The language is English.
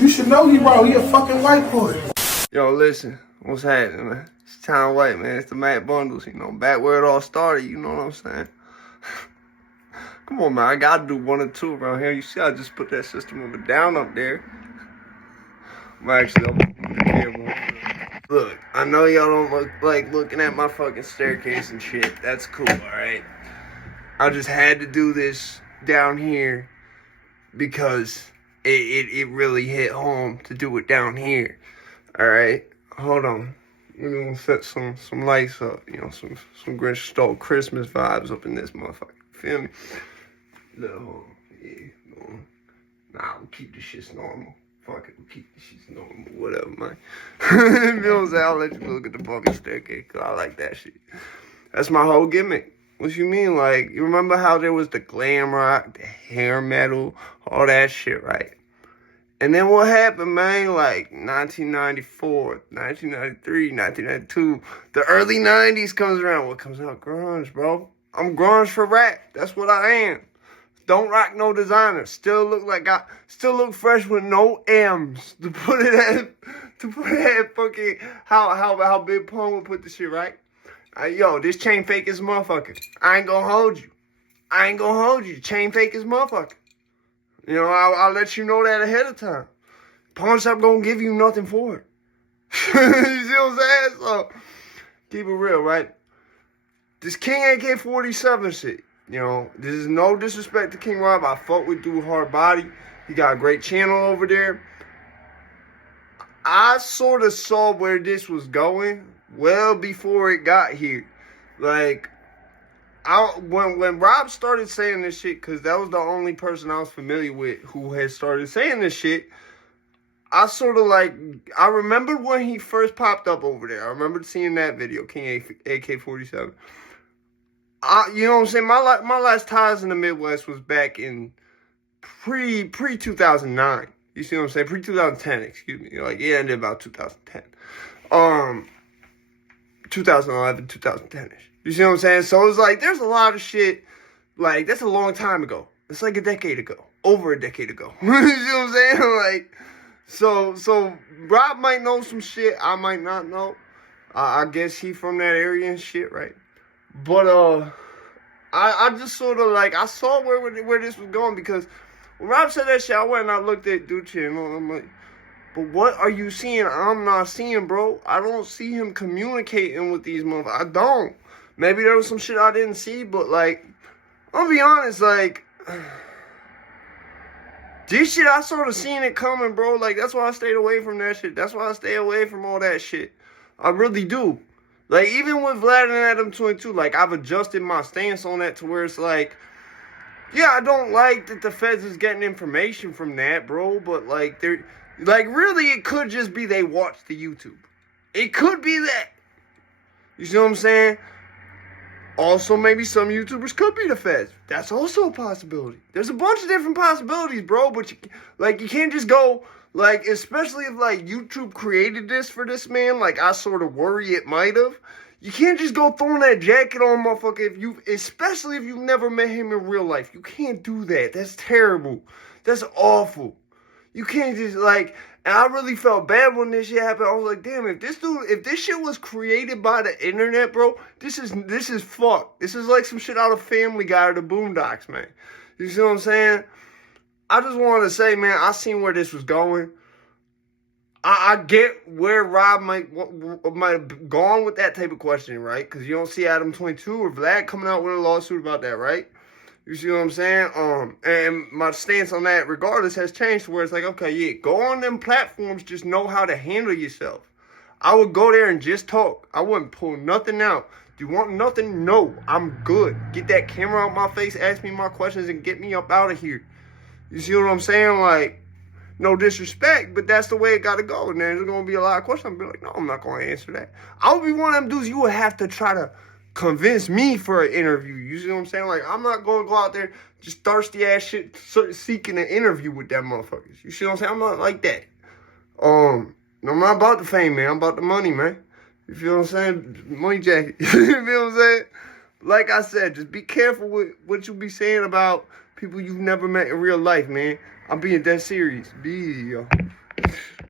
You should know he bro. He a fucking white boy. Yo, listen. What's happening, man? It's Town White, man. It's the Mad Bundles, you know. Back where it all started, you know what I'm saying? Come on, man. I gotta do one or two around here. You see, I just put that system over down up there. I'm actually up on the camera. Look, I know y'all don't look like looking at my fucking staircase and shit. That's cool, alright? I just had to do this down here because it really hit home to do it down here. Alright? Hold on. We're gonna set some lights up, you know, some Grinch stole Christmas vibes up in this motherfucker. Feel me? Look, hold on. Yeah, no. Nah, we'll keep this shit normal. Fuck it, we'll keep this shit normal. Whatever, man. You know what I'm saying? I'll let you look at the fucking staircase, cause I like that shit. That's my whole gimmick. What you mean? Like, you remember how there was the glam rock, the hair metal, all that shit, right? And then what happened, man? Like 1994, 1993, 1992, the early 90s comes around. What comes out? Grunge, bro. I'm grunge for rap. That's what I am. Don't rock no designer. Still look fresh with no M's. To put it at fucking how Big Pun would put the shit, right? Yo, this chain fake is motherfucker. I ain't gonna hold you. Chain fake is motherfucker. You know, I'll let you know that ahead of time. Pawn shop gonna give you nothing for it. You see what I'm saying? So, keep it real, right? This King AK47 shit, you know, this is no disrespect to King Rob. I fuck with dude hard body. He got a great channel over there. I sort of saw where this was going well before it got here. Like, when Rob started saying this shit, because that was the only person I was familiar with who had started saying this shit, I sort of like, I remember when he first popped up over there. I remember seeing that video, King AK47. You know what I'm saying? My last ties in the Midwest was back in pre-2009. You see what I'm saying? Pre-2010, excuse me. Like, it ended about 2010. 2011, 2010-ish. You see what I'm saying? So it's like, there's a lot of shit, like, that's a long time ago. It's like a decade ago. Over a decade ago. You see what I'm saying? Like, so Rob might know some shit I might not know. I guess he from that area and shit, right? But, I just sort of, like, I saw where this was going, because when Rob said that shit, I went and I looked at dude channel, and I'm like, but what are you seeing I'm not seeing, bro? I don't see him communicating with these motherfuckers. I don't. Maybe there was some shit I didn't see, but, like, I'll be honest, like, this shit, I sort of seen it coming, bro. Like, that's why I stayed away from that shit. That's why I stay away from all that shit. I really do. Like, even with Vlad and Adam 22, like, I've adjusted my stance on that to where it's like, yeah, I don't like that the feds is getting information from that, bro, but, like, they're, like, really, it could just be they watch the YouTube. It could be that. You see what I'm saying? Also, maybe some YouTubers could be the feds. That's also a possibility. There's a bunch of different possibilities, bro. But, you can't just go, like, especially if, like, YouTube created this for this man. Like, I sort of worry it might have. You can't just go throwing that jacket on, motherfucker, especially if you've never met him in real life. You can't do that. That's terrible. That's awful. You can't just, like, and I really felt bad when this shit happened. I was like, damn, if this shit was created by the internet, bro, this is fucked. This is like some shit out of Family Guy or the Boondocks, man. You see what I'm saying? I just wanted to say, man, I seen where this was going. I get where Rob might have gone with that type of questioning, right? Because you don't see Adam 22 or Vlad coming out with a lawsuit about that, right? You see what I'm saying? And my stance on that, regardless, has changed to where it's like, okay, yeah, go on them platforms, just know how to handle yourself. I would go there and just talk. I wouldn't pull nothing out. Do you want nothing? No, I'm good. Get that camera out my face, ask me my questions, and get me up out of here. You see what I'm saying? Like, no disrespect, but that's the way it got to go. And there's going to be a lot of questions. I'll be like, no, I'm not going to answer that. I would be one of them dudes you would have to try to convince me for an interview. You see what I'm saying? Like, I'm not going to go out there just thirsty ass shit seeking an interview with that motherfuckers. You see what I'm saying? I'm not like that. I'm not about the fame, man. I'm about the money, man. You feel what I'm saying? Money jacket. You feel what I'm saying? Like I said, just be careful with what you be saying about people you've never met in real life, man. I'm being that serious. Be yo.